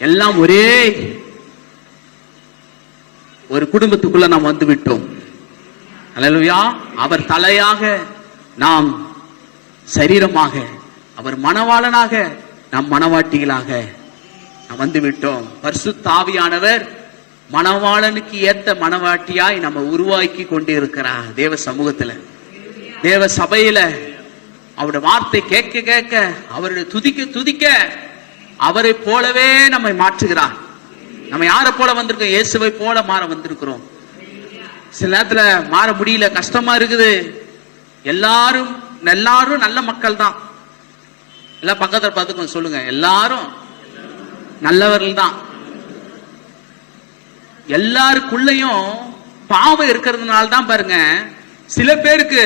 எல்லாம் ஒரே ஒரு குடும்பத்துக்குள்ள நாம் வந்து விட்டோம். அல்லேலூயா. அவர் தலையாக, நாம் சரீரமாக, அவர் மணவாளனாக, நாம் மணவாட்டிகளாக நாம் வந்து விட்டோம். பரிசுத்த ஆவியானவர் மணவாளனுக்கு ஏத்த மணவாட்டியாய் நம்ம உருவாக்கி கொண்டு இருக்கிறார். தேவ சமூகத்துல, தேவ சபையில அவருடைய வார்த்தை கேட்க கேட்க, அவருடைய துதிக்க துதிக்க அவரை போலவே நம்மை மாற்றுகிறார். நம்ம யாரை போல வந்திருக்கோம்? இயேசுவை போல மாற வந்திருக்கிறோம். சில நேரத்துல மாற முடியல, கஷ்டமா இருக்குது. எல்லாரும் நல்ல மக்கள் தான். எல்லாம் பக்கத்துல பார்த்து சொல்லுங்க, எல்லாரும் நல்லவர்கள் தான். எல்லாருக்குள்ளயும் பாவம் இருக்கிறதுனால தான் பாருங்க, சில பேருக்கு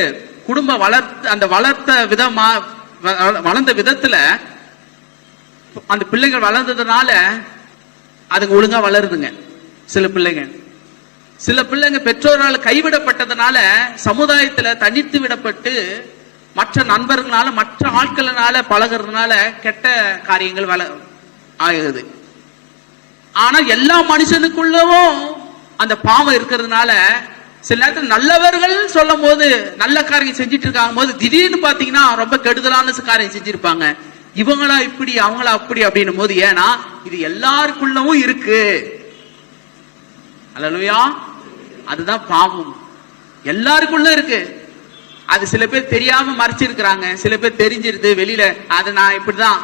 குடும்ப வளர்த்த விதமா வளர்ந்த விதத்துல அந்த பிள்ளைகள் வளர்ந்ததுனால அதுக்கு ஒழுங்கா வளருதுங்க. சில பிள்ளைங்க பெற்றோரால் கைவிடப்பட்டதுனால சமுதாயத்துல தனித்து விடப்பட்டு மற்ற நண்பர்களால மற்ற ஆட்களினால பழகிறதுனால கெட்ட காரியங்கள் ஆகுது. ஆனா எல்லா மனுஷனுக்குள்ளவும் அந்த பாவம் இருக்கிறதுனால சில நேரத்தில் நல்லவர்கள் சொல்லும் போது நல்ல காரியம் செஞ்சிட்டு இருக்காங்க போது திடீர்னு பாத்தீங்கன்னா ரொம்ப கெடுதலான காரியம் செஞ்சிருப்பாங்க. இவங்களா இப்படி அவங்களா அப்படி அப்படின்னும் போது, ஏன்னா இது எல்லாருக்குள்ளவும் இருக்கு. அல்லேலூயா. அதுதான் பாவம், எல்லாருக்குள்ள இருக்கு. அது சில பேர் தெரியாம மறைச்சிருக்கிறாங்க, சில பேர் தெரிஞ்சிருது வெளியில. அது நான் இப்படிதான்,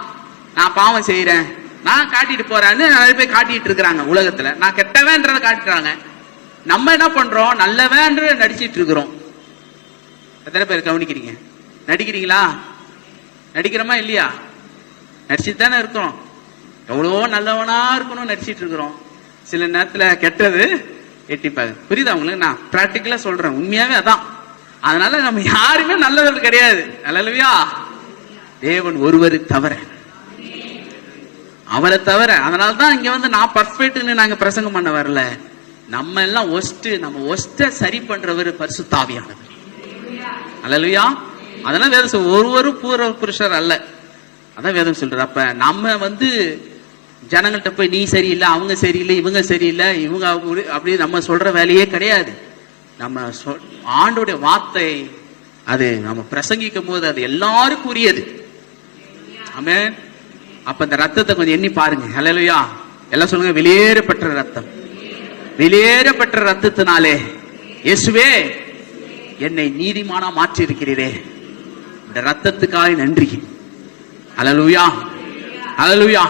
நான் பாவம் செய்யறேன், நான் காட்டிட்டு போறேன்னு நிறைய பேர் காட்டிட்டு இருக்கிறாங்க உலகத்துல. நான் கெட்டவேன்றத காட்டுறாங்க. நம்ம என்ன பண்றோம்? நல்லவேன்ற நடிச்சிட்டு இருக்கிறோம். எத்தனை பேர் கவனிக்கிறீங்க? நடிக்கிறீங்களா? நடிக்கிறோமா இல்லையா? நடிச்சுட்டு தானே இருக்கிறோம். எவ்வளவோ நல்லவனா இருக்கணும் நடிச்சிட்டு இருக்கிறோம். சில நேரத்துல கெட்டது எட்டிப்பாங்க. புரியுதா உங்களுக்கு? நான் பிராக்டிக்கலா சொல்றேன், உண்மையாவே அதான். அதனால நம்ம யாருமே நல்லவர்கள் கிடையாது. அல்லேலூயா. தேவன் ஒருவர் தவிர, அவரை தவிர. அதனால்தான் இங்க வந்து நான் பர்ஃபெக்ட்னு நாங்க பிரசங்கம் பண்ண வரல. நம்ம எல்லாம் ஒஸ்ட், நம்ம ஒஸ்ட சரி பண்றவர் பரிசுத்த ஆவியானவர். அல்லேலூயா. அதெல்லாம் வேதம் ஒருவரும் பூர்வ புருஷர் அல்ல, அதான் வேதம் சொல்ற. அப்ப நம்ம வந்து ஜனங்கள்கிட்ட போய் நீ சரியில்லை, அவங்க சரியில்லை, இவங்க சரியில்லை, இவங்க அப்படி நம்ம சொல்ற வேலையே கிடையாது. நம்ம ஆண்டோடைய வார்த்தை அது நம்ம பிரசங்கிக்கும் போது அது எல்லாருக்கும் உரியது. ஆமென். அப்ப இந்த ரத்தத்தை கொஞ்சம் எண்ணி பாருங்க. அல்லேலூயா. எல்லாம் சொல்லுங்க, வெளியேறப்பட்ட ரத்தம். வெளியேறப்பட்ட ரத்தத்தினாலே இயேசுவே என்னை நீதிமானா மாற்றி இருக்கிறீரே, இந்த ரத்தத்துக்காக நன்றி. அல்லேலூயா. அல்லேலூயா.